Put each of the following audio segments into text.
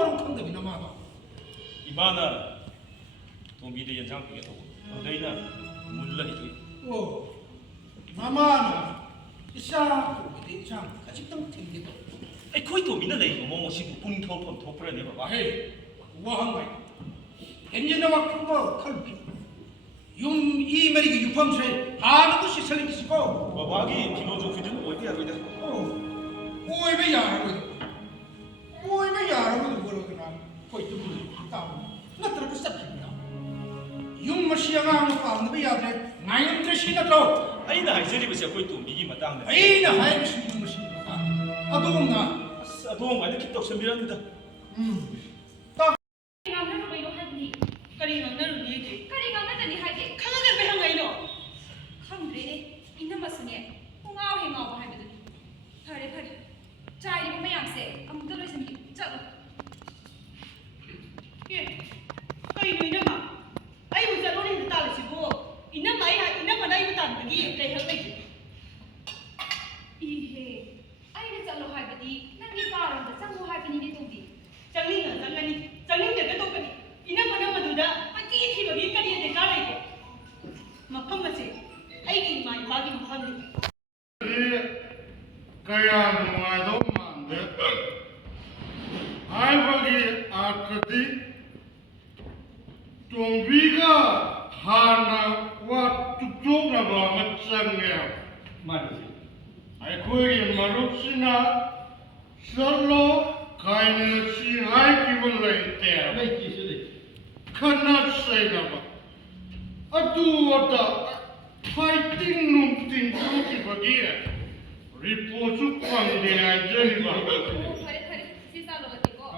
머럼 칸다비나 마가. 이마나 동비대 연장 그게 또 너희나 물러이지. 마마나 이상 동비대 이상 아직도 튕기도. 아이 거기 동비는 내가 뭐뭐시 붕토폰 토프라 내가 봐. 헤이 와한가이. 엔진나와 큰거 칼비. 용 이메리기 유팜스에 하는 것이 설리기시고. 와기 비로조 그전 어디야 그냥. 오이베 야라고. 오이베 야라고 그러거나. 거기 좀 있다. 나더러 싹입니다. 융마시야가 빠는데 야들 나이들 신나도. 아이나 하이저리버서 거기 동비기 마땅네. 아이나 하이버시 융마시 마땅. 아동나. 아동 많이 kittok 선비랍니다. Kari ngana rugi. Kari ngana tani haje. Khanga gar be hangai no. Khangre ne. Inna masune. Ngao he ngao ba haibadu. Phare phare. Chai ni mayam se. Amukta loi sami. Chalo. Ye. Kai no inna ma. Ai bu chalo ni ta la sibo. Inna mai ha inna ma nai bu tan bagi kai hal mai. Ihe. Ai ne chalo haibadi. Nangi param da changu haibani ni tobi. Changni na changani. Changni de ka to kani. Ina mana maduda pati thi bagi kari de ka lai ko mafam ma se ai gi mai ba gi mafam ni kaya nuai do mande ai bagi akati tombi ga hana wa tutung na ba machang ya mari ai koi maruk sina solo kaine si hai ki bolai te mai ki se Cannot say never. Adu ada fighting numting kuki bagia. Riposu pangde aja ni bah. Hari hari sisa lo gati ko.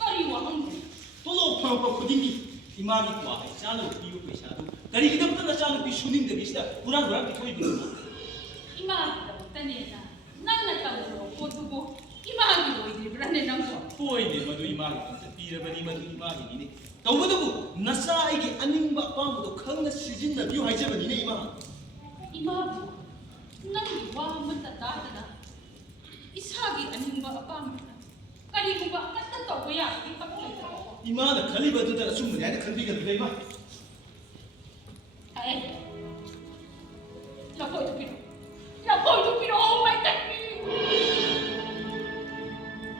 Kari wa hang. Tolo pangpa kudingi imami kwa hai chalo piu pesa tu. Kari kita pun chalo pi suning de bisa. Kurang pikoi bilu. Ima tane na. Nang na tawo ko tu ko. Ima gi lo idi brane nang ko. Poi de madu imami ta pira bani madu imami ni. Tawudu nasa aigi animba pamudo khangna sijinna biu haijabani ne ima. Ima nang wa mata ta na. Isagi animba apam. Kari ko ba katta to ko ya ki pa ko. Ima na khaliba du da sumne ya khalbi ga dai ma. Ai. La poi tu piro. La poi tu piro oh my god.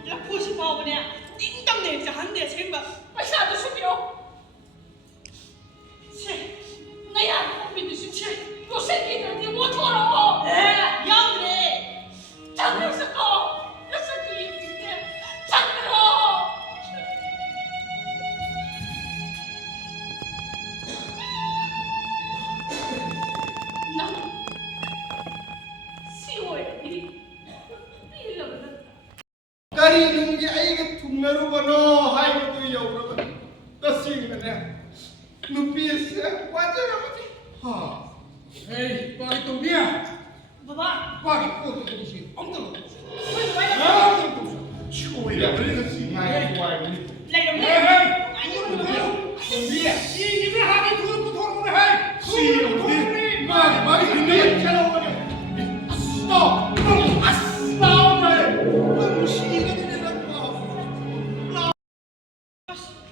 La poi si pa ba ne. Ding dang ne ja han de chen ba. Paisa tu su piro. Che. Na ya ko mi tu su che. Lo se ki na ni mo to ro. Yang de. Chang ne sa ko. La sa ki ni de. Chang ro. Na. Si wo ni. Ni lo ba. Kari nungi ai ga thungaru bano hai tu yaura ba. Tasing na ne. Nupi se wajara ba ti. Ha. Hey, pagi tombia. Baba. Pagi ko tu si. Amto. Wai wai. Chui ya beri si ngai kuai ni. Lai dong. Hey, hey. Ayo Tombia. Ini be hagi tu ku thor mo hai. Si odi. Mari ni chalo ba ne. Stop. Stop ne. Musi ga ni na ba.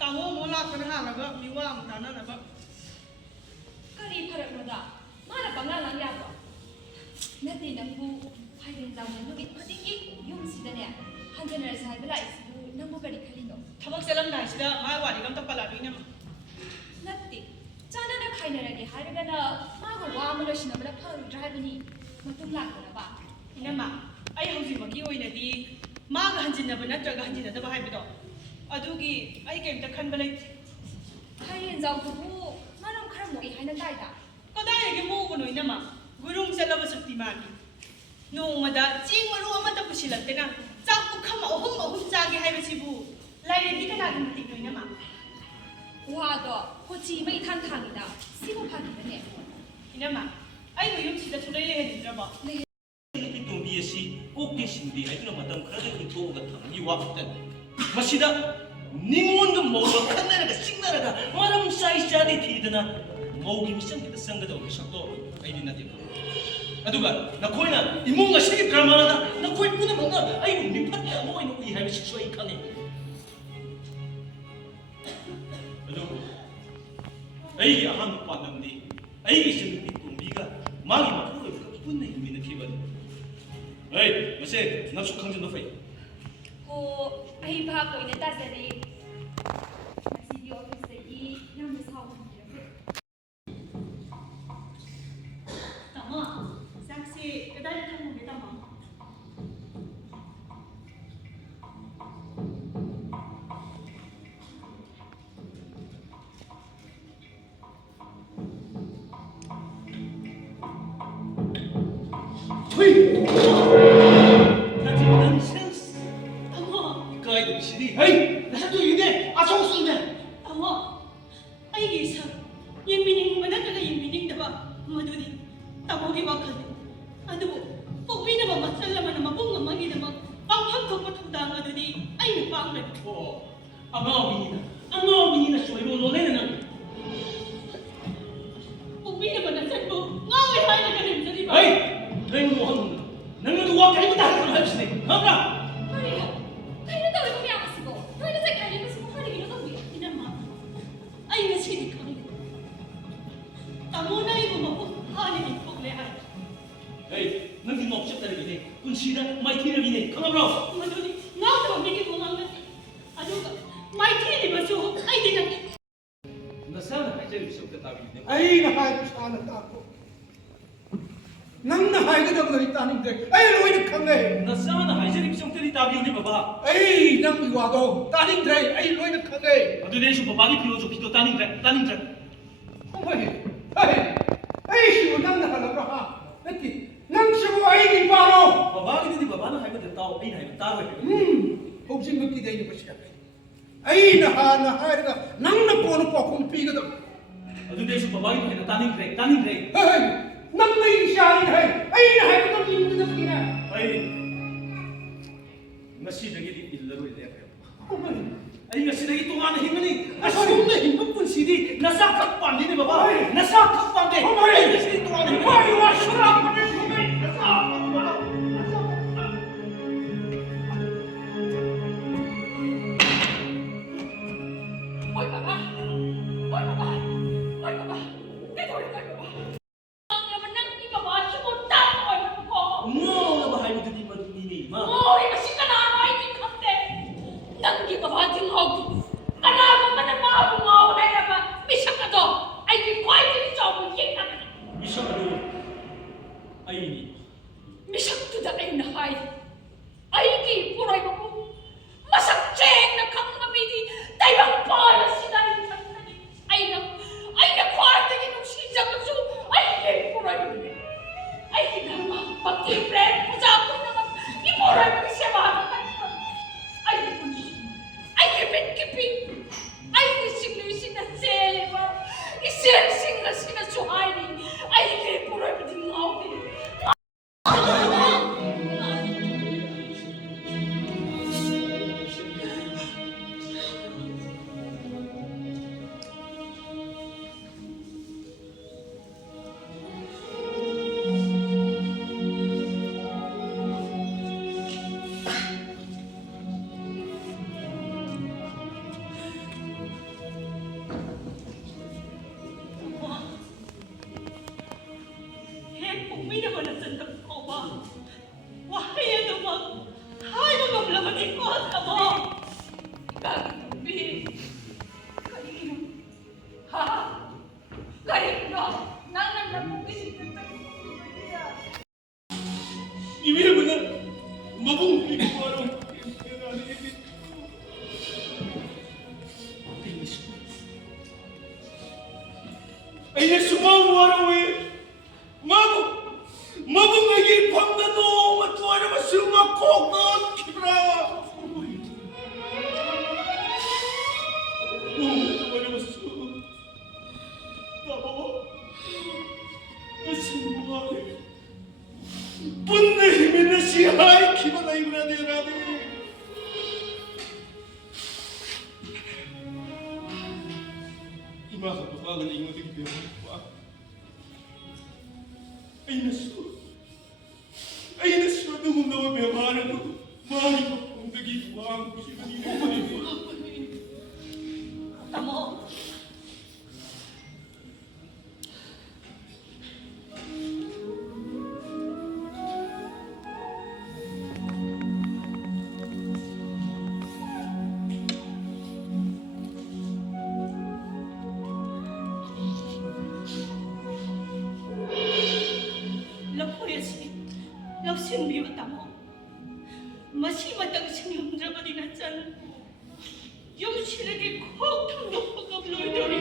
Tawo mo la kan ha ga mi wa am ta na na ba. Kari pharak mo da. Mara bangla lang ya ba. Nati nang bu Phairenjao na no itadingi yum sidane. Hanjana sai bala isu nang bu kari khali no. Thabak selam dai sida ma wari gam ta pala ri na ma. Nati. Chana na khaina ra ge har ga na ma ga wa ma lo sina bala pharu drive ni. Matung la na ba. Ina ma. Ai hauji ma gi oina di ma ga hanjina ba natraga hanjina da ba hai bido. Adugi ai kem ta khan balai. Phairenjao bu maram khara mo I haina dai da. Kadai ge mo ko no ina ma. Gurung chalaba sakti mani. Nongmada ching maru amata pusilaktena. Chak ku khama ahum chage haiba sibu. Laire di kana gi matik no ina ma. Wa do ko chi mai thang thang ida. Sibu phagi ne. Ina ma. Ai mo yum sida thulai le hedra ba. Nupi tombi asi oke sindi haituna matam khara de to ga thangi wa patan. Masida ningon ga mawla khanna ga singna ga maram sai chadi thidana mawgi mission ga sanga da sakto ai din nati. Aduga nakoina imunga sigi drama na nakoi puna manga ai ni phatta mo ino I have six way khane. ꯑꯩꯒꯤ ꯑꯍꯥꯟꯕ ꯄꯥꯟꯗꯝꯗꯤ ꯑꯩꯒꯤ ꯏꯆꯟꯅꯨꯄꯤ ꯇꯣꯝꯕꯤꯒ ꯃꯥꯒꯤ ꯃꯄꯨꯔꯣꯏꯕꯒ ꯄꯨꯟꯅ ꯍꯤꯡꯃꯤꯟꯅꯈꯤꯕꯅꯤ ꯃꯁꯦ ꯅꯪꯁꯨ ꯈꯪꯖꯤꯟꯕ ꯐꯩ ꯍꯣ ꯑꯩ ꯚꯥꯞ ꯂꯣꯏꯅ ꯇꯥꯖꯔꯦ ꯉꯁꯤꯒꯤ ꯑꯣꯐꯤꯁꯇꯒꯤ ꯌꯥꯝꯅ ꯁꯥꯎꯕ ꯇꯥꯃꯣ ꯆꯥꯛꯁꯦ ꯀꯗꯥꯏꯗ ꯊꯝꯃꯨꯒꯦ ꯇꯥꯃꯣ ꯅꯟꯁꯦꯟꯁ ꯇꯥꯃꯣ ꯏꯀꯥꯏꯗꯕꯁꯤꯗꯤ ꯍꯩ ꯅꯁꯛꯇꯨꯒꯤꯅꯦ ꯑꯆꯧꯁꯨꯅꯦ ꯇꯥꯃꯣ ꯑꯩꯒꯤ ꯁꯛ ꯌꯦꯡꯕꯤꯅꯤꯡꯕ ꯅꯠꯇ꯭ꯔꯒ ꯌꯦꯡꯕꯤꯅꯤꯡꯗꯕ ꯃꯗꯨꯗꯤ ꯇꯥꯃꯣꯒꯤ ꯋꯥꯈꯜꯅꯤ ꯑꯗꯨꯕꯨ ꯄꯣꯛꯄꯤꯅꯕ ꯃꯆꯜ ꯑꯃꯅ ꯃꯄꯨꯡ ꯑꯃꯒꯤꯗꯃꯛ ꯄꯥꯡꯐꯝ ꯊꯣꯛꯄ ꯊꯧꯗꯥꯡ ꯑꯗꯨꯗꯤ ꯑꯩꯅ ꯄꯥꯡꯒꯅꯤ ꯑꯉꯥꯎꯕꯤꯅꯤꯅ ꯁꯣꯏꯔꯣꯂꯣꯅꯦꯅ ꯅꯪ ꯄꯣꯛꯄꯤꯅꯕ ꯅꯆꯟꯕꯨ ꯉꯥꯎꯋꯦ ꯍꯥꯏꯔꯒ ꯂꯦꯝꯖꯔꯤꯕ ꯍꯩ ꯅꯪ ꯋꯥꯍꯪꯗꯨꯅ ꯅꯪ ꯑꯗꯨ ꯋꯥ ꯀꯔꯤꯝꯇ ꯍꯥꯏꯔꯛꯀꯅꯨ ꯍꯥꯏꯕꯁꯤꯅꯤ ꯈꯪꯕ꯭ꯔꯥ ꯀꯔꯤꯅꯣ ꯀꯩꯅꯣ ꯇꯧꯔꯤꯕ ꯃꯌꯥꯝ ꯑꯁꯤꯕꯣ ꯅꯣꯏꯅ ꯆꯩꯈꯥꯏꯔꯤꯕꯁꯤꯕꯨ ꯀꯔꯤꯒꯤꯅꯣ ꯇꯧꯕꯤꯌꯨ ꯏꯅꯝꯃ ꯑꯩ ꯉꯁꯤꯗꯤ ꯈꯪꯗꯦ ꯇꯥꯃꯣꯅ ꯑꯩꯕꯨ ꯃꯄꯨꯡ ꯐꯥꯅ ꯏꯟꯊꯣꯛꯂꯦ ꯍꯥꯏ ꯍꯩ ꯅꯪꯗꯤ ꯉꯥꯎꯆꯠꯅꯔꯒꯤꯅꯦ ꯄꯨꯟꯁꯤꯗ ꯃꯥꯏꯊꯤꯔꯒꯤꯅꯦ ꯈꯪꯉꯕ꯭ꯔꯣ ꯃꯗꯨꯗꯤ ꯉꯥꯎꯗꯕ ꯃꯤꯒꯤ ꯋꯥꯉꯥꯡꯅꯤ ꯑꯗꯨꯒ ꯃꯥꯏꯊꯤꯔꯤꯕꯁꯨ ꯑꯩꯗꯤ ꯅꯠꯇꯦ ꯅꯁꯥꯅ ꯍꯥꯏꯖꯔꯤꯕꯁꯨ ꯑꯝꯇ ꯇꯥꯕꯤꯌꯨꯅꯦ ꯑꯩꯅ ꯍꯥꯏꯕ ꯁꯥꯅ ꯇꯥꯛꯄ ꯅꯪꯅ ꯍꯥꯏꯒꯗꯕꯗꯤ ꯇꯥꯅꯤꯡꯗꯦ ꯑꯩ ꯂꯣꯏꯅ ꯈꯪꯉꯦ ꯅꯁꯥꯅ ꯍꯥꯏꯖꯔꯤꯕꯁꯨ ꯑꯝꯇꯗꯤ ꯇꯥꯕꯤꯌꯨꯅꯦ ꯕꯕꯥ ꯑꯩ ꯅꯪꯒꯤ ꯋꯥꯗꯣ ꯇꯥꯅꯤꯡꯗ꯭ꯔꯦ ꯑꯩ ꯂꯣꯏꯅ ꯈꯪꯉꯦ ꯑꯗꯨꯗꯤ ꯑꯩꯁꯨ ꯕꯕꯥꯒꯤ ꯐꯤꯂꯣꯁꯣꯐꯤꯗꯣ ꯇꯥꯅꯤꯡꯗ꯭ꯔꯦ ꯑꯩꯁꯤꯕꯨ ꯅꯪꯅ ꯍꯜꯂꯕ꯭ꯔꯥ ꯍꯥ ꯅꯠꯇꯦ ꯅꯪꯁꯤꯕꯨ ꯑꯩꯒꯤ ꯏꯄꯥꯔꯣ ꯕꯕꯥꯒꯤꯗꯨꯗꯤ ꯕꯕꯥꯅ ꯍꯥꯏꯕꯗ ꯇꯥꯎ ꯑꯩꯅ ꯍꯥꯏꯕ ꯇꯥꯔꯣꯏ ꯍꯧꯖꯤꯛꯃꯛꯀꯤꯗꯤ ꯑꯩꯅ ꯃꯁꯤ ꯑꯩꯅ ꯍꯥꯟꯅ ꯍꯥꯏꯔꯒ ꯅꯪꯅ ꯀꯣꯟꯅ ꯄꯥꯎꯈꯨꯝ ꯄꯤꯒꯗꯕ ꯑꯗꯨꯗꯤ ꯑꯩꯁꯨ ꯕꯕꯥꯒꯤꯗꯣ ꯍꯦꯟꯅ ꯇꯥꯅꯤꯡꯗ꯭ꯔꯦ ꯅꯪ ꯑꯩ ꯏꯆꯥꯅꯤ ꯑꯩꯅ ꯍꯥꯏꯕꯗꯣ ꯏꯟꯒꯗꯕꯅꯤꯅ ꯑꯩ ꯉꯁꯤꯗꯒꯤꯗꯤ ꯏꯜꯂꯔꯣꯏ ꯂꯦꯞꯈ꯭ꯔꯦ ꯑꯩ ꯉꯁꯤꯗꯒꯤ ꯇꯣꯉꯥꯟꯅ ꯍꯤꯡꯒꯅꯤ ꯑꯁꯨꯝꯅ ꯍꯤꯡꯕ ꯄꯨꯟꯁꯤꯗꯤ ꯅꯁꯥ ꯈꯛ ꯄꯥꯝꯗꯦꯅꯦ ꯕꯕꯥ ꯅꯁꯥ ꯈꯛ ꯄꯥꯝꯗꯦ ꯑꯩ ꯉꯁꯤꯗꯒꯤ ꯇꯣꯉꯥꯟꯅ ꯍꯤꯡꯒꯅꯤ ꯍꯣꯏ ꯕꯕꯥ ꯀꯩꯗꯧꯔꯦ ꯕꯕꯥ ꯅꯪꯒꯤ ꯕꯕꯥꯁꯤꯕꯨ ꯇꯥꯡ ꯑꯣꯏꯕꯀꯣ ꯉꯥꯎꯔꯕ ꯍꯥꯏꯕꯗꯨꯗꯤ ꯃꯗꯨꯅꯤꯅꯦ ꯏꯃꯥ ꯉꯥꯎꯔꯤꯕꯁꯤ ꯀꯅꯥꯅꯣ ꯑꯩꯗꯤ ꯈꯪꯗꯦ ꯅꯪꯒꯤ ꯕꯕꯥꯗꯤ ꯉꯥꯎꯗꯦ ꯀꯅꯥꯒꯨꯝꯕꯅ ꯃꯥꯕꯨ ꯉꯥꯎ ꯍꯥꯏꯔꯕ ꯃꯤꯁꯛ ꯑꯗꯣ ꯑꯩꯒꯤ ꯈ꯭ꯋꯥꯏꯗꯒꯤ ꯆꯥꯎꯕ ꯌꯦꯛꯅꯕꯅꯤ ꯃꯤꯁꯛ ꯑꯗꯨ ꯑꯩꯅꯤ ꯃꯤꯁꯛꯇꯨꯗ ꯑꯩꯅ ꯍꯥꯏ ꯑꯩꯒꯤ ꯏꯄꯨꯔꯣꯏꯕꯕꯨ ꯃꯁꯛ ꯁꯦꯡꯅ ꯈꯪꯕ ꯃꯤꯗꯤ ꯇꯥꯏꯕꯪ ꯄꯥꯜ ꯑꯁꯤꯗ ꯑꯩ ꯈꯪꯒꯅꯤ ꯑꯩꯅ ꯈ꯭ꯋꯥꯏꯗꯒꯤ ꯅꯨꯡꯁꯤꯖꯕꯁꯨ ꯑꯩꯒꯤ ꯏꯄꯨꯔꯣꯏꯕꯅꯤ ꯑꯩꯒꯤ ꯙꯔꯃ ꯚꯛꯇꯤ ꯄ꯭ꯔꯦꯝ ꯄꯨꯖꯥ ꯄꯨꯝꯅꯃꯛ ꯏꯄꯨꯔꯣꯏꯕꯒꯤ ꯁꯦꯕꯥꯗ ꯀꯠꯄ ꯑꯩꯒꯤ ꯄꯨꯟꯁꯤ ꯑꯩꯒꯤ ꯃꯤꯠꯀꯤ ꯄꯤ ꯑꯩꯒꯤ ꯁꯤꯡꯂꯤꯁꯤꯗ ꯆꯦꯜꯂꯤꯕ ꯏꯆꯦꯜꯁꯤꯡ ꯑꯁꯤꯅꯁꯨ ꯍꯥꯏꯔꯤ ꯑꯩꯒꯤ ꯏꯄꯨꯔꯣꯏꯕꯗꯤ ꯉꯥꯎꯗꯦ ꯇꯥꯕꯤꯌꯨ ꯇꯥꯃꯣ ꯃꯁꯤꯃꯇꯪ ꯁꯤꯡꯂꯝꯗ꯭ꯔꯕꯗꯤ ꯅꯆꯟ ꯌꯨꯝꯁꯤꯗꯒꯤ ꯈꯣꯛ ꯊꯥꯡꯗꯣꯛꯄ ꯉꯝꯂꯣꯏꯗꯧꯔꯤ